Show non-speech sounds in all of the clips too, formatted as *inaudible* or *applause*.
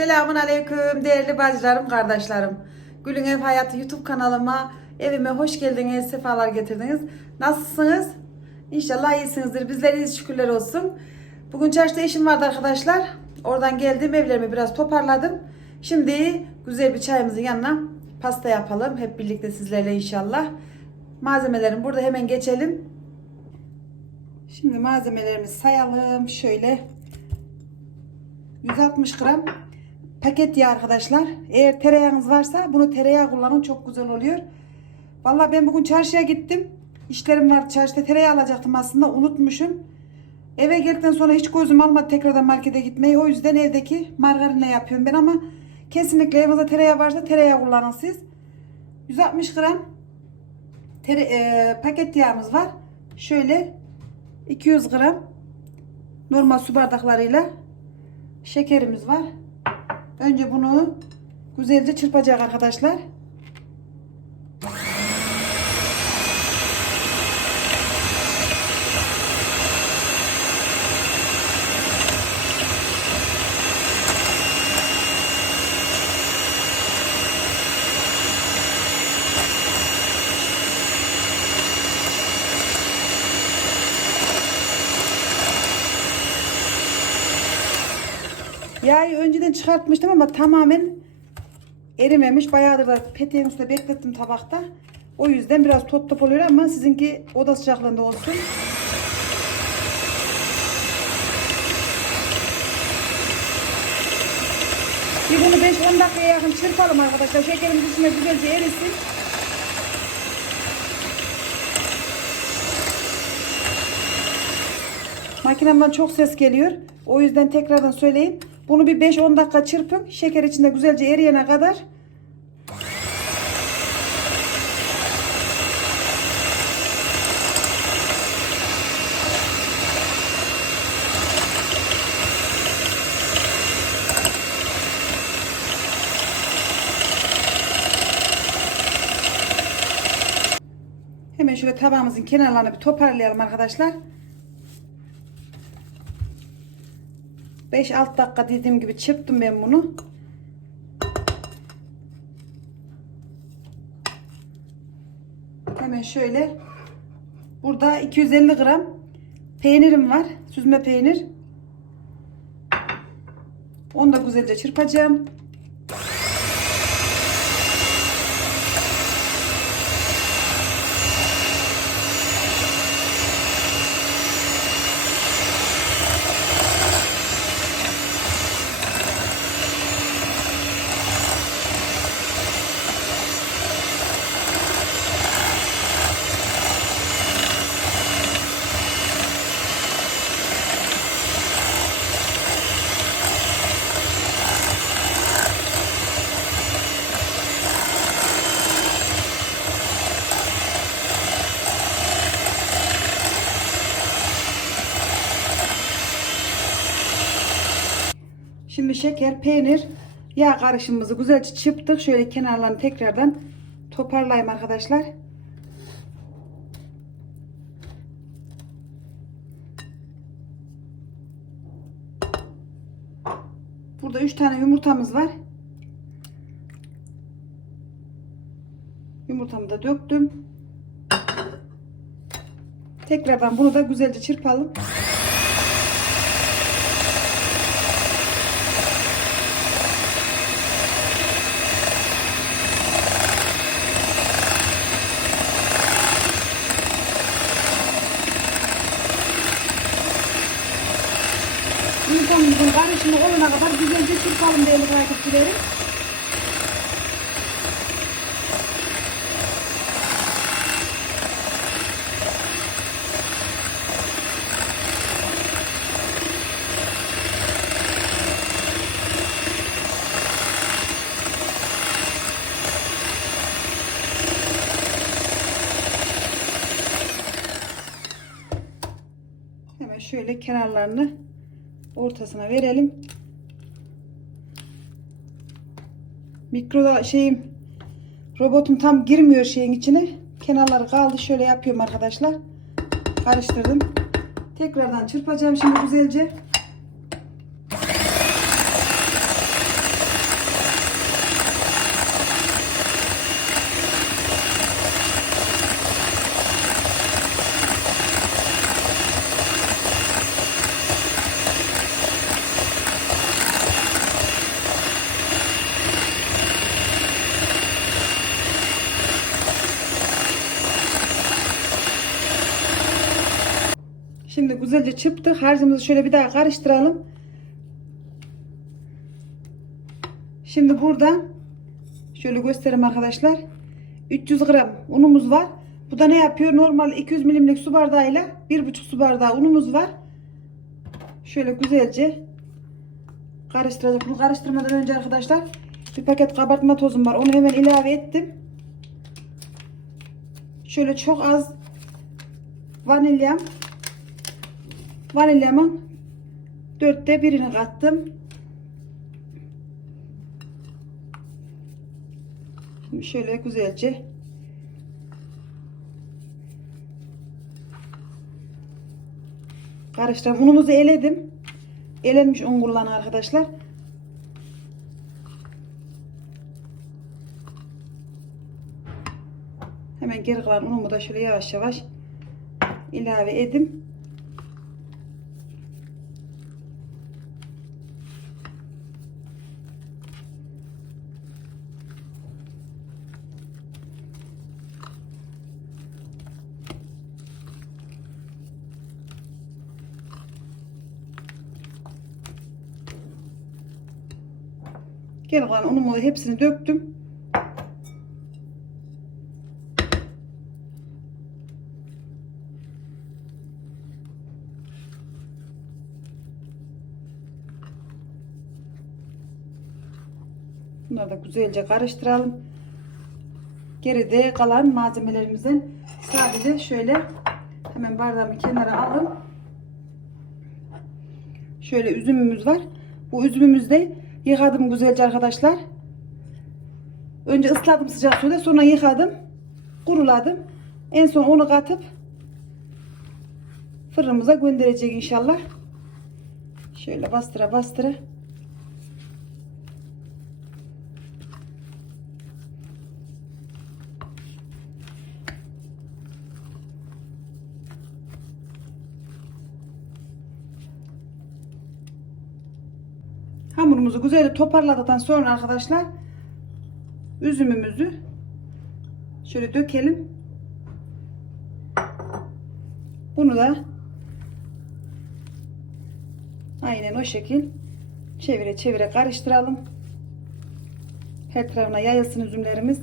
Selamun Aleyküm değerli bacılarım, kardeşlerim. Gülün Ev Hayatı YouTube kanalıma, evime hoş geldiniz, sefalar getirdiniz. Nasılsınız? İnşallah iyisinizdir. Bizler iyiyiz şükürler olsun. Bugün çarşıda işim vardı arkadaşlar. Oradan geldim, evlerimi biraz toparladım. Şimdi güzel bir çayımızın yanına pasta yapalım. Hep birlikte sizlerle inşallah. Malzemelerim burada hemen geçelim. Şimdi malzemelerimizi sayalım. Şöyle 160 gram paket yağ arkadaşlar. Eğer tereyağınız varsa bunu tereyağı kullanın çok güzel oluyor. Vallahi ben bugün çarşıya gittim. İşlerim var çarşıda tereyağı alacaktım aslında unutmuşum. Eve geldikten sonra hiç gözüm almadı tekrardan markete gitmeyi. O yüzden evdeki margarinle yapıyorum ben ama kesinlikle evinizde tereyağı varsa tereyağı kullanın siz. 160 gram tere, e, paket yağımız var. Şöyle 200 gram normal su bardaklarıyla şekerimiz var. Önce bunu güzelce çırpacak arkadaşlar. *laughs* Yağı önceden çıkartmıştım ama tamamen erimemiş. Bayağıdır da peteğin üstünde beklettim tabakta. O yüzden biraz top top oluyor ama sizinki oda sıcaklığında olsun. Bir bunu 5-10 dakikaya yakın çırpalım arkadaşlar. Şekerimiz içine güzelce erisin. Makinemden çok ses geliyor. O yüzden tekrardan söyleyeyim. Bunu bir 5-10 dakika çırpın. Şeker içinde güzelce eriyene kadar. Hemen şöyle tabağımızın kenarlarını bir toparlayalım arkadaşlar. 5-6 dakika dediğim gibi çırptım ben bunu. Hemen şöyle burada 250 gram peynirim var. Süzme peynir. Onu da güzelce çırpacağım. Şimdi şeker, peynir, yağ karışımımızı güzelce çırptık. Şöyle kenarlarını tekrardan toparlayayım arkadaşlar. Burada 3 tane yumurtamız var. Yumurtamı da döktüm. Tekrardan bunu da güzelce çırpalım. Karışımı olana kadar güzelce çırpalım değerli takipçilerim. Şöyle kenarlarını ortasına verelim. Mikroda şeyim robotum tam girmiyor şeyin içine. Kenarları kaldı. Şöyle yapıyorum arkadaşlar. Karıştırdım. Tekrardan çırpacağım şimdi güzelce. Şimdi güzelce çırptık. Harcımızı şöyle bir daha karıştıralım. Şimdi burada şöyle göstereyim arkadaşlar. 300 gram unumuz var. Bu da ne yapıyor? Normal 200 milimlik su bardağıyla 1,5 su bardağı unumuz var. Şöyle güzelce karıştıracak. Bunu karıştırmadan önce arkadaşlar bir paket kabartma tozum var. Onu hemen ilave ettim. Şöyle çok az vanilyam vanilyamın dörtte birini kattım. Şöyle güzelce karıştırdım. Unumuzu eledim. Elenmiş un kullanın arkadaşlar. Hemen geri kalan unumu da şöyle yavaş yavaş ilave edim. Geri kalan unumu hepsini döktüm. Bunları da güzelce karıştıralım. Geride kalan malzemelerimizden sadece şöyle hemen bardağımı kenara alın. Şöyle üzümümüz var. Bu üzümümüzü de yıkadım güzelce arkadaşlar. Önce ısladım sıcak suda sonra yıkadım. Kuruladım. En son onu katıp fırınımıza gönderecek inşallah. Şöyle bastıra bastıra. Hamurumuzu güzelce toparladıktan sonra arkadaşlar üzümümüzü şöyle dökelim. Bunu da aynen o şekil çevire çevire karıştıralım. Her tarafına yayılsın üzümlerimiz.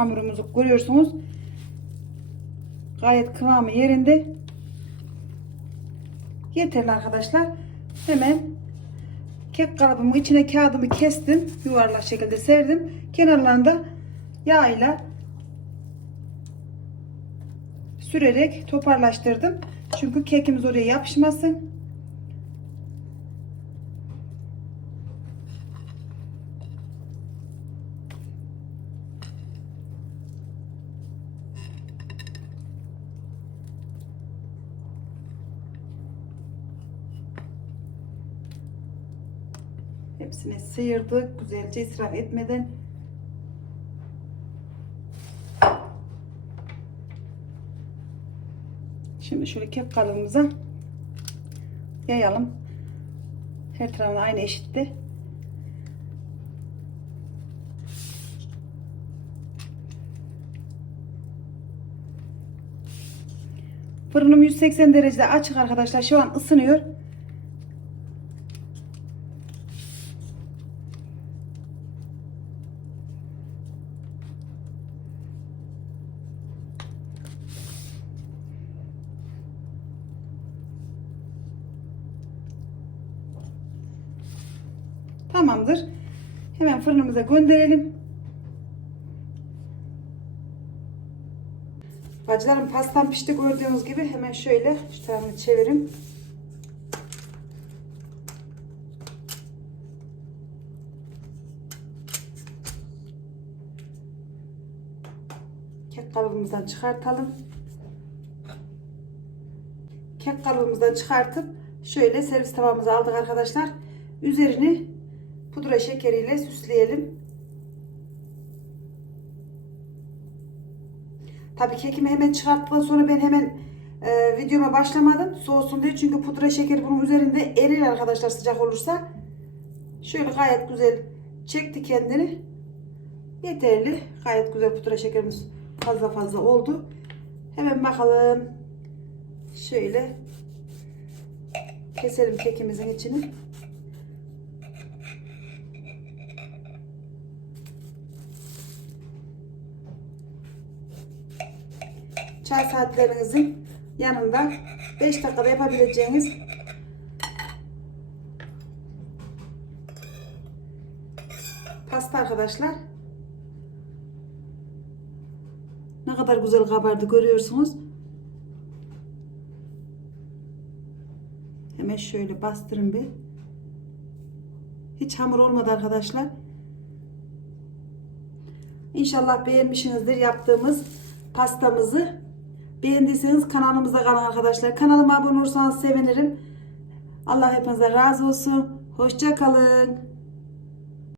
Hamurumuzu görüyorsunuz. Gayet kıvamı yerinde. Yeterli arkadaşlar. Hemen kek kalıbımı içine kağıdımı kestim. Yuvarlak şekilde serdim. Kenarlarında yağ ile sürerek toparlaştırdım. Çünkü kekimiz oraya yapışmasın. Hepsini sıyırdık. Güzelce israf etmeden. Şimdi şöyle kek kalıbımıza yayalım. Her tarafına aynı eşitte. Fırınım 180 derecede açık arkadaşlar. Şu an ısınıyor. Tamamdır. Hemen fırınımıza gönderelim. Bacılarım pastam pişti gördüğünüz gibi hemen şöyle şu tarafını çevirim. Kek kalıbımızdan çıkartalım. Kek kalıbımızdan çıkartıp şöyle servis tabağımıza aldık arkadaşlar. Üzerini pudra şekeriyle süsleyelim. Tabii kekimi hemen çıkarttıktan sonra ben hemen e, videoma başlamadım. Soğusun diye. Çünkü pudra şekeri bunun üzerinde erir arkadaşlar sıcak olursa. Şöyle gayet güzel çekti kendini. Yeterli. Gayet güzel pudra şekerimiz fazla fazla oldu. Hemen bakalım. Şöyle keselim kekimizin içini. Çay saatlerinizin yanında 5 dakikada yapabileceğiniz pasta arkadaşlar. Ne kadar güzel kabardı görüyorsunuz. Hemen şöyle bastırın bir. Hiç hamur olmadı arkadaşlar. İnşallah beğenmişsinizdir yaptığımız pastamızı. Beğendiyseniz kanalımıza kalın arkadaşlar. Kanalıma abone olursanız sevinirim. Allah hepinize razı olsun. Hoşça kalın.